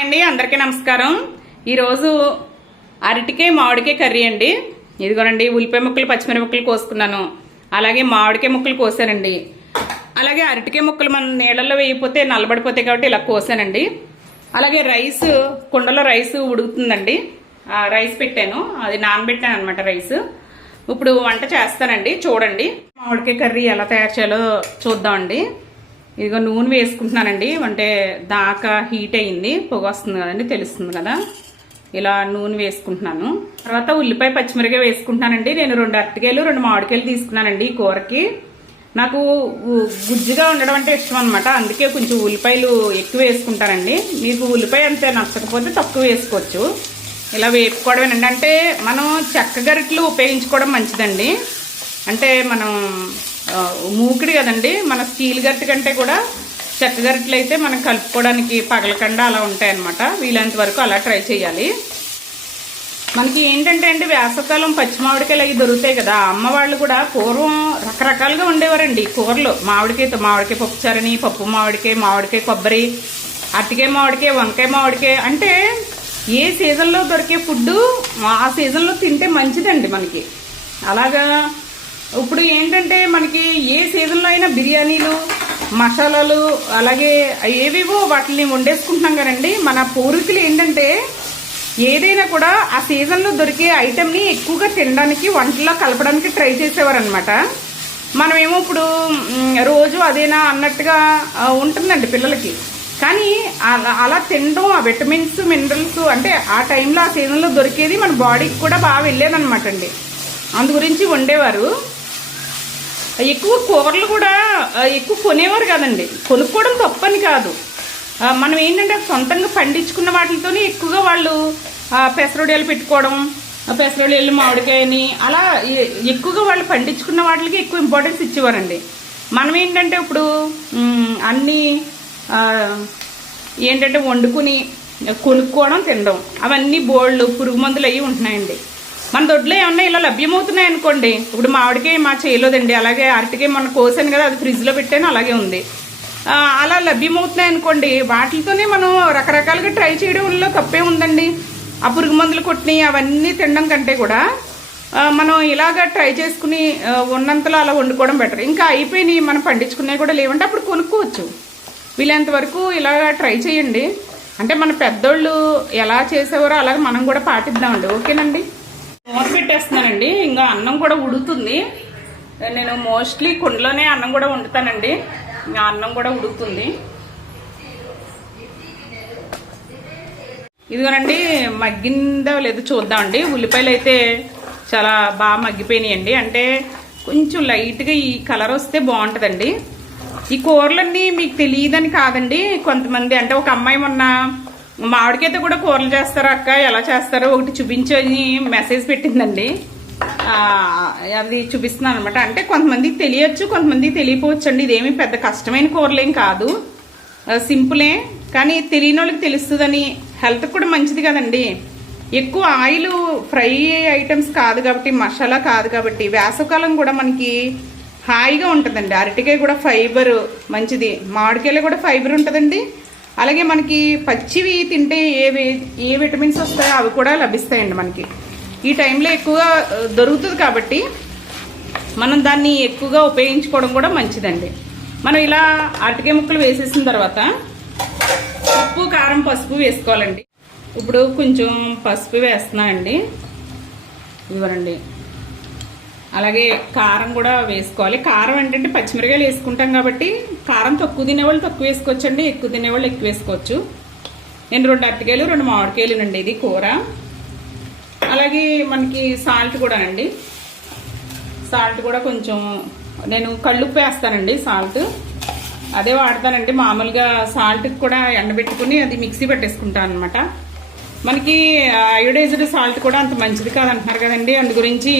అండి అందరికీ నమస్కారం. ఈరోజు అరటికాయ మామిడికాయ కర్రీ అండి. ఇదిగోనండి ఉల్లిపాయ ముక్కలు పచ్చిమిరప ముక్కలు కోసుకున్నాను. అలాగే మామిడికాయ ముక్కలు కోసానండి. అలాగే అరటికాయ ముక్కలు మనం నీళ్ళల్లో వేయకపోతే నల్లబడిపోతాయి కాబట్టి ఇలా కోసానండి. అలాగే రైస్ కుండలో రైస్ ఉడుకుతుందండి. రైస్ పెట్టాను. అది నానబెట్టాను అనమాట రైస్. ఇప్పుడు వంట చేస్తానండి. చూడండి. మామిడికాయ కర్రీ ఎలా తయారు చేయాలో చూద్దామండి. ఇదిగో నూనె వేసుకుంటున్నానండి. అంటే దాకా హీట్ అయింది పొగ వస్తుంది కదండి తెలుస్తుంది కదా. ఇలా నూనె వేసుకుంటున్నాను. తర్వాత ఉల్లిపాయ పచ్చిమిరకాయ వేసుకుంటున్నానండి. నేను రెండు అరటికాయలు రెండు మామిడికాయలు తీసుకున్నానండి ఈ కూరకి. నాకు గుజ్జుగా ఉండడం అంటే ఇష్టం అనమాట అందుకే కొంచెం ఉల్లిపాయలు ఎక్కువ వేసుకుంటానండి. మీకు ఉల్లిపాయ అంతే నచ్చకపోతే తక్కువ వేసుకోవచ్చు. ఇలా వేపుకోవడం అంటే మనం చెక్క గరిట్లు ఉపయోగించుకోవడం మంచిదండి. అంటే మనం మూకిడి కదండి. మన స్టీల్ గరిటె కంటే కూడా చెక్క గరిటెలు అయితే మనం కలుపుకోవడానికి పగలకుండా అలా ఉంటాయన్నమాట. వీలైనంత వరకు అలా ట్రై చేయాలి. మనకి ఏంటంటే అండి వేసవకాలం పచ్చి మామిడికాయలు అవి దొరుకుతాయి కదా. అమ్మ వాళ్ళు కూడా పూర్వం రకరకాలుగా ఉండేవారండి కూరలు. మామిడికాయతో మామిడికాయ పప్పుచారని పప్పు మామిడికాయ మామిడికాయ కొబ్బరి అరటికాయ మామిడికాయ వంకాయ మామిడికాయ అంటే ఏ సీజన్లో దొరికే ఫుడ్ ఆ సీజన్లో తింటే మంచిదండి మనకి. అలాగా ఇప్పుడు ఏంటంటే మనకి ఏ సీజన్లో అయినా బిర్యానీలు మసాలాలు అలాగే ఏవేవో వాటిని వండేసుకుంటున్నాం కదండి. మన పూర్వీకులు ఏంటంటే ఏదైనా కూడా ఆ సీజన్లో దొరికే ఐటెంని ఎక్కువగా తినడానికి వంటలో కలపడానికి ట్రై చేసేవారనమాట మనమేమో ఇప్పుడు రోజు అదేనా అన్నట్టుగా ఉంటుందండి పిల్లలకి. కానీ అలా అలా తినడం ఆ విటమిన్స్ మినరల్స్ అంటే ఆ టైంలో ఆ సీజన్లో దొరికేది మన బాడీకి కూడా బాగా వెళ్ళేదన్నమాట అండి. అందు గురించి వండేవారు. ఎక్కువ కూరలు కూడా ఎక్కువ కొనేవారు కాదండి. కొనుక్కోవడం తప్పని కాదు. మనం ఏంటంటే సొంతంగా పండించుకున్న వాటితోనే ఎక్కువగా వాళ్ళు ఆ, పెసరొడియాలు పెట్టుకోవడం ఆ, పెసరొడియాలు మామిడికాయని అలా ఎక్కువగా వాళ్ళు పండించుకున్న వాటికి ఎక్కువ ఇంపార్టెన్స్ ఇచ్చేవారండి. మనం ఏంటంటే ఇప్పుడు అన్నీ ఏంటంటే వండుకుని కొనుక్కోవడం తినడం. అవన్నీ బోళ్ళు పురుగు మందులు అవి ఉంటున్నాయండి. మన దొడ్లో ఏమన్నా ఇలా లభ్యమవుతున్నాయి అనుకోండి. ఇప్పుడు మామిడికాయ మా చేయలేదండి. అలాగే అరటికాయ మొన్న కోసాను కదా అది ఫ్రిడ్జ్లో పెట్టాను అలాగే ఉంది. అలా లభ్యమవుతున్నాయి అనుకోండి వాటితోనే మనం రకరకాలుగా ట్రై చేయడంలో తప్పే ఉందండి. ఆ పురుగు మందులు కొట్టినవి అవన్నీ తినడం కంటే కూడా మనం ఇలాగా ట్రై చేసుకుని ఉన్నంతలో అలా వండుకోవడం బెటర్. ఇంకా అయిపోయినాయి మనం పండించుకునే కూడా లేవంటే అప్పుడు కొనుక్కోవచ్చు. వీలైనంత వరకు ఇలాగ ట్రై చేయండి. అంటే మన పెద్దోళ్ళు ఎలా చేసేవారో అలాగే మనం కూడా పాటిద్దామండి. ఓకేనండి? మూత పెట్టేస్తున్నానండి. ఇంకా అన్నం కూడా ఉడుకుతుంది నేను మోస్ట్లీ కుండలోనే అన్నం కూడా వండుతానండి. ఇంకా అన్నం కూడా ఉడుకుతుంది ఇదిగోనండి మగ్గిందో లేదో చూద్దామండి. ఉల్లిపాయలు అయితే చాలా బాగా మగ్గిపోయినాయండి. అంటే కొంచెం లైట్గా ఈ కలర్ వస్తే బాగుంటుందండి. ఈ కూరలన్నీ మీకు తెలియదని కాదండి. కొంతమంది అంటే ఒక అమ్మాయి మొన్న మామిడికైతే కూడా కూరలు చేస్తారా అక్క ఎలా చేస్తారో? ఒకటి చూపించని మెసేజ్ పెట్టిందండి. అది చూపిస్తున్నాను అనమాట అంటే కొంతమందికి తెలియచ్చు కొంతమందికి తెలియపోవచ్చు అండి ఇదేమి పెద్ద కష్టమైన కూరలేం కాదు. సింపులే. కానీ తెలియని వాళ్ళకి తెలుస్తుందని హెల్త్ కూడా మంచిది కదండి. ఎక్కువ ఆయిల్ ఫ్రై ఐటమ్స్ కాదు కాబట్టి మసాలా కాదు కాబట్టి వేసవకాలం కూడా మనకి హాయిగా ఉంటుందండి. అరటికాయ కూడా ఫైబర్ మంచిది. మామిడికాయలో కూడా ఫైబర్ ఉంటుందండి. అలాగే మనకి పచ్చివి తింటే ఏ ఏ విటమిన్స్ వస్తాయో అవి కూడా లభిస్తాయండి మనకి. ఈ టైంలో ఎక్కువగా దొరుకుతుంది కాబట్టి మనం దాన్ని ఎక్కువగా ఉపయోగించుకోవడం కూడా మంచిదండి. మనం ఇలా అరటికాయ ముక్కలు వేసేసిన తర్వాత ఉప్పు కారం పసుపు వేసుకోవాలండి. ఇప్పుడు కొంచెం పసుపు వేస్తున్నానండి. ఇవ్వరండి అలాగే కారం కూడా వేసుకోవాలి. కారం ఏంటంటే పచ్చిమిరకాయలు వేసుకుంటాం కాబట్టి కారం తక్కువ తినేవాళ్ళు తక్కువ వేసుకోవచ్చండి ఎక్కువ తినేవాళ్ళు ఎక్కువ వేసుకోవచ్చు. నేను రెండు అరటికాయలు రెండు మామిడికాయలు అండి ఇది కూర. అలాగే మనకి సాల్ట్ కూడా అండి సాల్ట్ కూడా కొంచెం నేను కళ్ళుప్పు వేస్తానండి సాల్ట్. అదే వాడతానండి. మామూలుగా సాల్ట్ కూడా ఎండబెట్టుకుని అది మిక్సీ పెట్టేసుకుంటాను అనమాట మనకి అయోడైజ్డ్ సాల్ట్ కూడా అంత మంచిది కాదంటున్నారు కదండి. అందు గురించి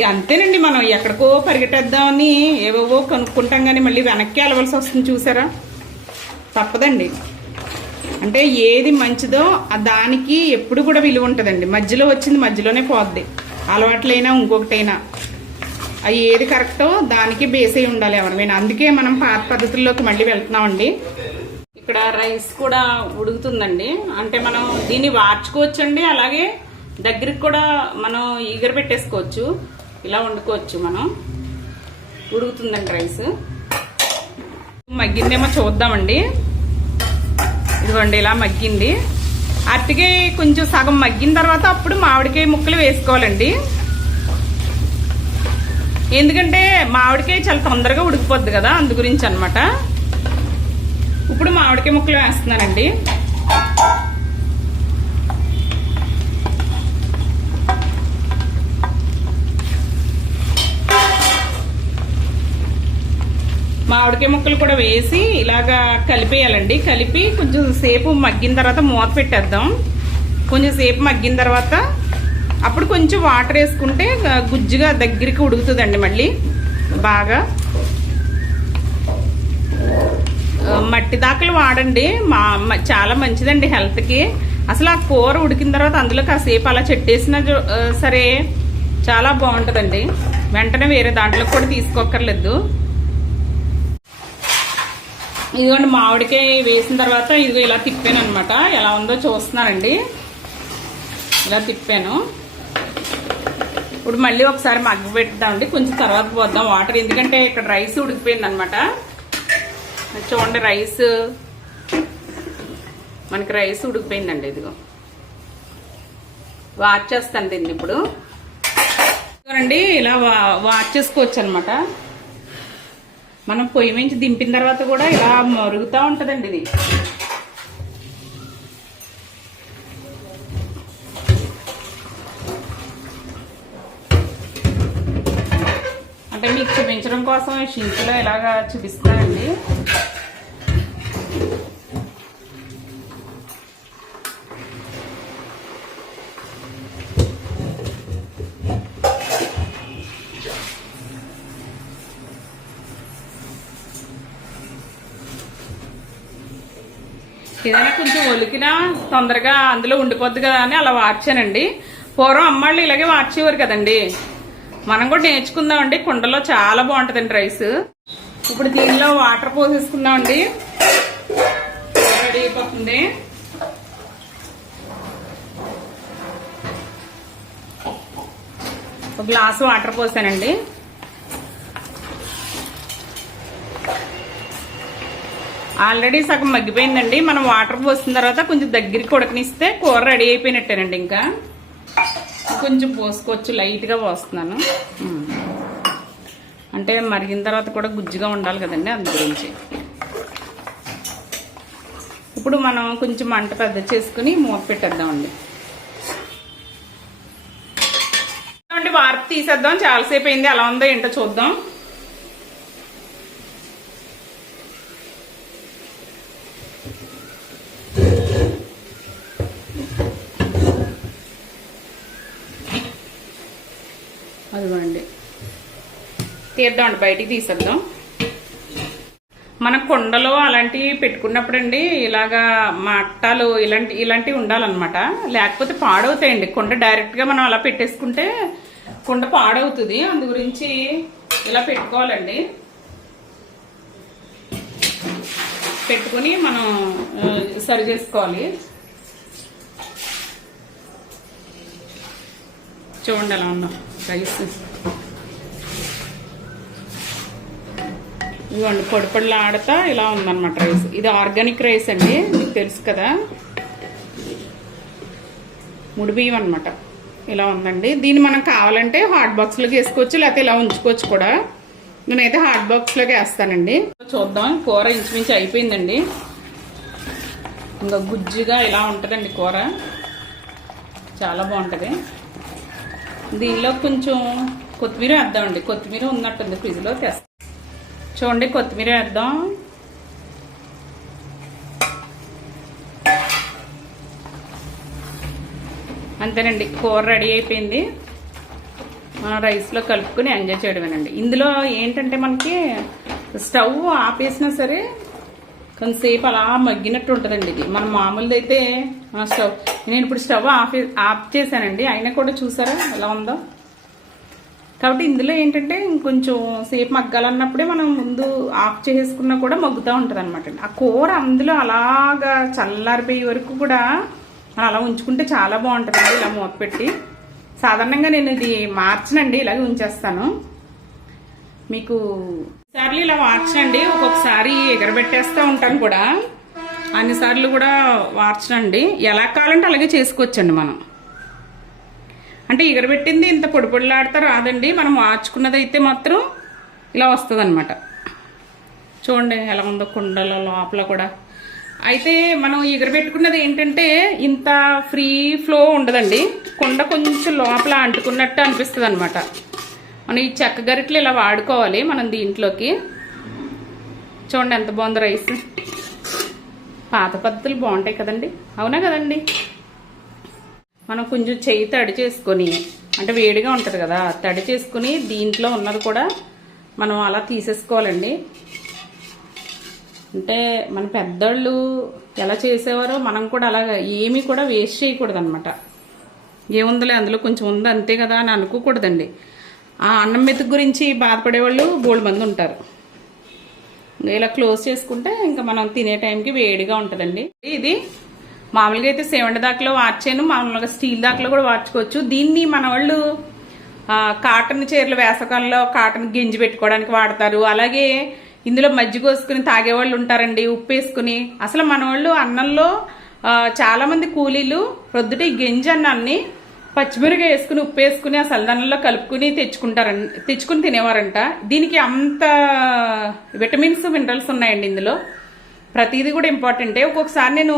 అంతేనండి మనం ఎక్కడికో పరిగెట్టేద్దామని ఏవేవో కొనుక్కుంటాం కానీ మళ్ళీ వెనక్కి వెళ్ళవలసి వస్తుంది చూసారా? తప్పదండి. అంటే ఏది మంచిదో దానికి ఎప్పుడు కూడా విలువ ఉంటుందండి. మధ్యలో వచ్చింది మధ్యలోనే పోద్ది. అలవాట్లైనా ఇంకొకటైనా. అవి ఏది కరెక్టో దానికి బేస్ అయి ఉండాలి ఎవరిమైనా అందుకే మనం పాత పద్ధతుల్లోకి మళ్ళీ వెళ్తున్నామండి. ఇక్కడ రైస్ కూడా ఉడుకుతుందండి. అంటే మనం దీన్ని వార్చుకోవచ్చండి. అలాగే దగ్గరికి కూడా మనం ఈగర పెట్టేసుకోవచ్చు. ఇలా వండుకోవచ్చు మనం. ఉడుకుతుందండి రైస్. మగ్గిందేమో చూద్దామండి. ఇదిగోండి ఇలా మగ్గింది. అరటికాయ కొంచెం సగం మగ్గిన తర్వాత అప్పుడు మామిడికాయ ముక్కలు వేసుకోవాలండి. ఎందుకంటే మామిడికాయ చాలా తొందరగా ఉడికిపోద్ది కదా అందు గురించి అనమాట ఇప్పుడు మామిడికాయ ముక్కలు వేస్తున్నానండి. మామిడికాయ ముక్కలు కూడా వేసి ఇలాగా కలిపేయాలండి. కలిపి కొంచెం సేపు మగ్గిన తర్వాత మూత పెట్టేద్దాం. కొంచెం సేపు మగ్గిన తర్వాత అప్పుడు కొంచెం వాటర్ వేసుకుంటే గుజ్జుగా దగ్గరికి ఉడుకుతుందండి మళ్ళీ. బాగా. మట్టి దాకలు వాడండి. మా చాలా మంచిదండి హెల్త్కి. అసలు ఆ కూర ఉడికిన తర్వాత అందులో కాసేపు అలా చెట్టేసిన సరే. చాలా బాగుంటుందండి. వెంటనే వేరే దాంట్లో కూడా తీసుకోక్కర్లేదు. ఇదిగోండి మామిడికాయ వేసిన తర్వాత ఇదిగో ఇలా తిప్పాను అనమాట ఎలా ఉందో చూస్తున్నానండి ఇలా తిప్పాను. ఇప్పుడు మళ్ళీ ఒకసారి మగ్గ పెడదామండి కొంచెం తర్వాత పోద్దాం. వాటర్ ఎందుకంటే ఇక్కడ రైస్ ఉడికిపోయింది అనమాట చూడండి రైస్. మనకి రైస్ ఉడికిపోయిందండి ఇదిగో. వాచ్ చేస్తాను దీన్ని ఇప్పుడు. చూడండి ఇలా వా వాచ్ చేసుకోవచ్చు అనమాట మనం పొయ్యి మించి దింపిన తర్వాత కూడా ఇలా మరుగుతూ ఉంటుందండి ఇది. అంటే మీకు చూపించడం కోసం ఈ షింకులో ఇలాగా చూపిస్తానండి ఏదైనా కొంచెం ఒలికినా తొందరగా అందులో ఉండిపోద్ది కదా అని అలా వార్చానండి. పూర్వం అమ్మాళ్ళు ఇలాగే వార్చేవారు కదండి. మనం కూడా నేర్చుకుందామండి. కుండలో చాలా బాగుంటుందండి రైస్. ఇప్పుడు దీనిలో వాటర్ పోసేసుకుందామండి. రెడీ అయిపోతుంది. ఒక గ్లాసు వాటర్ పోసానండి. ఆల్రెడీ సగం మగ్గిపోయిందండి. మనం వాటర్ పోసిన తర్వాత కొంచెం దగ్గరికి ఉడకనిస్తే కూర రెడీ అయిపోయినట్టేనండి ఇంకా. కొంచెం పోసుకోవచ్చు లైట్గా పోస్తున్నాను. అంటే మరిగిన తర్వాత కూడా గుజ్జుగా ఉండాలి కదండి అందు గురించి. ఇప్పుడు మనం కొంచెం మంట పెద్ద చేసుకుని మూత పెట్టేద్దామండి. అంటే తీసేద్దాం. చాలాసేపు అయింది. ఎలా ఉందో ఏంటో చూద్దాం. తీద్దామండి బయటికి తీసేద్దాం. మన కుండలో అలాంటివి పెట్టుకున్నప్పుడండి ఇలాగా మట్టాలు ఇలాంటి ఇలాంటివి ఉండాలన్నమాట. లేకపోతే పాడవుతాయండి. కుండ డైరెక్ట్గా మనం అలా పెట్టేసుకుంటే కుండ పాడవుతుంది. అందు గురించి ఇలా పెట్టుకోవాలండి. పెట్టుకుని మనం సరి చేసుకోవాలి. చూడండి అలా ఉన్నాం రైస్. ఇదిగోండి పొడి పొడిలా ఆడతా ఇలా ఉందన్నమాట రైస్. ఇది ఆర్గానిక్ రైస్ అండి మీకు తెలుసు కదా. ముడి బియ్యం అనమాట ఇలా ఉందండి. దీన్ని మనం కావాలంటే హాట్ బాక్స్లోకి వేసుకోవచ్చు లేకపోతే ఇలా ఉంచుకోవచ్చు కూడా. నేనైతే హాట్ బాక్స్లోకి వేస్తానండి. చూద్దాం కూర ఇంచుమించు అయిపోయిందండి. ఇంకా గుజ్జుగా ఇలా ఉంటుందండి కూర. చాలా బాగుంటుంది. దీనిలో కొంచెం కొత్తిమీర వేద్దామండి. కొత్తిమీర ఉన్నట్టుంది ఫ్రిడ్జ్లో తెస్తాం చూడండి కొత్తిమీర వేద్దాం. అంతేనండి కూర రెడీ అయిపోయింది. మనం రైస్లో కలుపుకొని ఎంజాయ్ చేయడమేనండి. ఇందులో ఏంటంటే మనకి స్టవ్ ఆపేసినా సరే కొంతసేపు అలా మగ్గినట్టు ఉంటుందండి ఇది. మన మామూలుది అయితే స్టవ్ నేను ఇప్పుడు స్టవ్ ఆఫ్ ఆఫ్ చేశానండి. అయినా కూడా చూసారా? ఎలా ఉందో? కాబట్టి ఇందులో ఏంటంటే ఇంకొంచెం సేపు మగ్గాలన్నప్పుడే మనం ముందు ఆఫ్ చేసుకున్నా కూడా మగ్గుతూ ఉంటుంది అనమాట ఆ కూర అందులో అలాగా చల్లారిపోయే వరకు కూడా మనం అలా ఉంచుకుంటే చాలా బాగుంటుందండి ఇలా మూత పెట్టి. సాధారణంగా నేను ఇది మార్చనండి ఇలాగే ఉంచేస్తాను. మీకు సార్లు ఇలా వార్చనండి ఒక్కొక్కసారి ఎగరబెట్టేస్తూ ఉంటాను కూడా. అన్నిసార్లు కూడా వార్చనండి ఎలా కావాలంటే అలాగే చేసుకోవచ్చండి మనం. అంటే ఎగరబెట్టింది ఇంత పొడి పొడిలాడితే రాదండి. మనం మార్చుకున్నది అయితే మాత్రం ఇలా వస్తుంది అనమాట చూడండి ఎలా ఉందో కుండల లోపల కూడా. అయితే మనం ఎగరబెట్టుకున్నది ఏంటంటే ఇంత ఫ్రీ ఫ్లో ఉండదండి. కుండ కొంచెం లోపల అంటుకున్నట్టు అనిపిస్తుంది అనమాట మనం ఈ చెక్క గరిటలు ఇలా వాడుకోవాలి మనం దీంట్లోకి. చూడండి ఎంత బాగుంది రైస్. పాత పద్ధతులు బాగుంటాయి కదండి. అవునా కదండి? మనం కొంచెం చెయ్యి తడి చేసుకొని అంటే వేడిగా ఉంటుంది కదా తడి చేసుకుని దీంట్లో ఉన్నది కూడా మనం అలా తీసేసుకోవాలండి. అంటే మన పెద్దోళ్ళు ఎలా చేసేవారో మనం కూడా అలాగా ఏమీ కూడా వేస్ట్ చేయకూడదు అనమాట ఏముందిలే అందులో కొంచెం ఉంది అంతే కదా అని అనుకోకూడదండి. ఆ అన్నం మెతుకు గురించి బాధపడేవాళ్ళు బోల్డ్ మంది ఉంటారు. ఇలా క్లోజ్ చేసుకుంటే ఇంకా మనం తినే టైంకి వేడిగా ఉంటుందండి. ఇది మామూలుగా అయితే సెవెంటీ దాకాలో వార్చాను మామూలుగా స్టీల్ దాకాలో కూడా వార్చుకోవచ్చు. దీన్ని మన వాళ్ళు కాటన్ చీరలు వేసకాలంలో కాటన్ గింజి పెట్టుకోవడానికి వాడతారు. అలాగే ఇందులో మజ్జిగ వేసుకుని తాగేవాళ్ళు ఉంటారండి ఉప్పు వేసుకుని అసలు మన వాళ్ళు అన్నంలో చాలామంది చాలా మంది కూలీలు ప్రొద్దుట ఈ గింజ అన్నాన్ని పచ్చిమిరగా వేసుకుని ఉప్పు వేసుకుని ఆ సల్దానంలో కలుపుకుని తెచ్చుకుంటారండి తెచ్చుకుని తినేవారంట. దీనికి అంత విటమిన్స్ మినరల్స్ ఉన్నాయండి ఇందులో. ప్రతిదీ కూడా ఇంపార్టెంటే. ఒక్కొక్కసారి నేను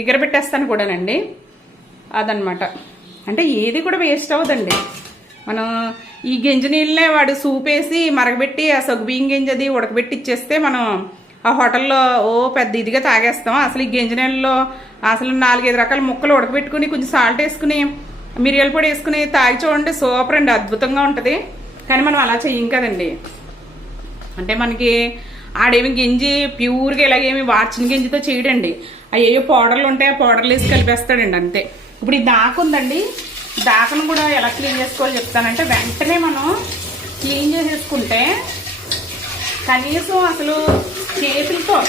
ఎగరబెట్టేస్తాను కూడానండి. అదనమాట అంటే ఏది కూడా వేస్ట్ అవ్వదండి. మనం ఈ గింజ నీళ్ళనే వాడు సూప్ వేసి మరగబెట్టి ఆ సగ్గుబియ్యం గింజది ఉడకబెట్టి ఇచ్చేస్తే మనం ఆ హోటల్లో ఓ పెద్ద ఇదిగా తాగేస్తాం. అసలు ఈ గింజ నీళ్ళలో అసలు నాలుగైదు రకాల ముక్కలు ఉడకబెట్టుకుని కొంచెం సాల్ట్ వేసుకుని మిరియాల పొడి వేసుకుని తాగి చూడండి సూపర్ అండి అద్భుతంగా ఉంటుంది. కానీ మనం అలా చెయ్యం కదండి. అంటే మనకి ఆడేమి గింజి ప్యూర్గా ఇలాగేమి వార్చిన గింజితో చేయడండి. అయ్యో పౌడర్లు ఉంటాయి ఆ పౌడర్లు వేసి కలిపేస్తాడండి అంతే. ఇప్పుడు ఈ దాక ఉందండి. దాకను కూడా ఎలా క్లీన్ చేసుకోవాలో చెప్తానంటే వెంటనే మనం క్లీన్ చేసేసుకుంటే కనీసం అసలు చేతులతో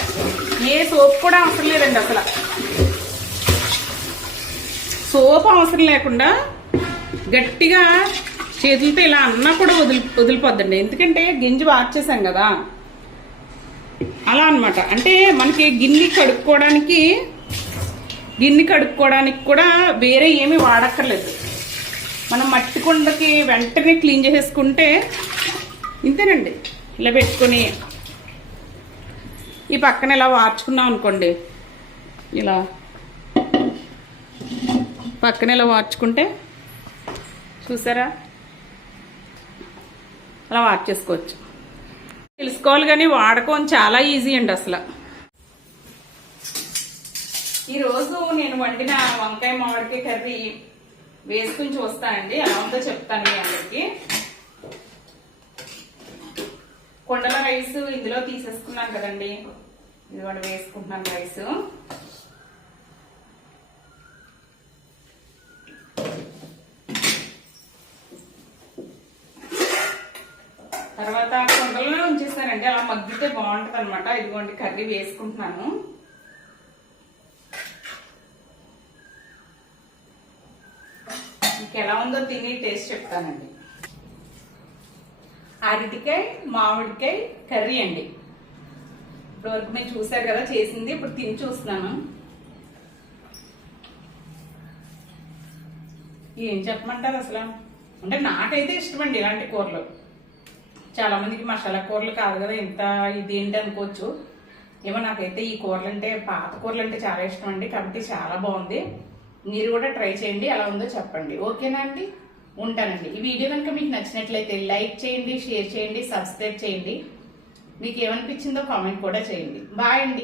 ఏ సోప్ కూడా అవసరం లేదండి అసలు. సోప్ అవసరం లేకుండా గట్టిగా చేతులతో ఇలా అన్నా కూడా వదిలి వదిలిపోద్దండి. ఎందుకంటే గింజ వార్చేసాం కదా. అలా అన్నమాట. అంటే మనకి గిన్నె కడుక్కోవడానికి గిన్నె కడుక్కోవడానికి కూడా వేరే ఏమీ వాడక్కర్లేదు. మనం మట్టి కుండకి వెంటనే క్లీన్ చేసేసుకుంటే ఇంతేనండి. ఇలా పెట్టుకొని ఈ పక్కన ఇలా వార్చుకున్నాం అనుకోండి. ఇలా పక్కన ఇలా వార్చుకుంటే చూసారా? అలా వాచ్ చేసుకోవచ్చు తెలుసుకోవాలి కానీ వాడకం చాలా ఈజీ అండి అసలు. ఈరోజు నేను వండిన వంకాయ మామిడికాయ కర్రీ వేసుకుని చూస్తానండి ఎలా ఉందో చెప్తాను మీ అందరికి. కొండల రైస్ ఇందులో తీసేసుకున్నాను కదండి. ఇది కూడా వేసుకుంటున్నాను రైస్ తర్వాత కొండలోనే ఉంచేస్తానండి అలా మగ్గితే బాగుంటది అనమాట ఇదిగోండి కర్రీ వేసుకుంటున్నాను. ఎలా ఉందో తిని టేస్ట్ చెప్తానండి. అరటికాయ మామిడికాయ కర్రీ అండి. ఇప్పటివరకు మేము చూసారు కదా చేసింది. ఇప్పుడు తిని చూస్తున్నాను. ఏం చెప్పమంటారు అసలు? అంటే నాకైతే ఇష్టమండి ఇలాంటి కూరలు. చాలా మందికి మసాలా కూరలు కాదు కదా ఇంత ఇది ఏంటి అనుకోవచ్చు. ఏమో నాకైతే ఈ కూరలు అంటే పాత కూరలు అంటే చాలా ఇష్టం అండి. కాబట్టి చాలా బాగుంది. మీరు కూడా ట్రై చేయండి. ఎలా ఉందో చెప్పండి. ఓకేనా అండి? ఉంటానండి. ఈ వీడియో కనుక మీకు నచ్చినట్లయితే లైక్ చేయండి షేర్ చేయండి సబ్స్క్రైబ్ చేయండి. మీకు ఏమనిపించిందో కామెంట్ కూడా చేయండి. బాయ్ అండి.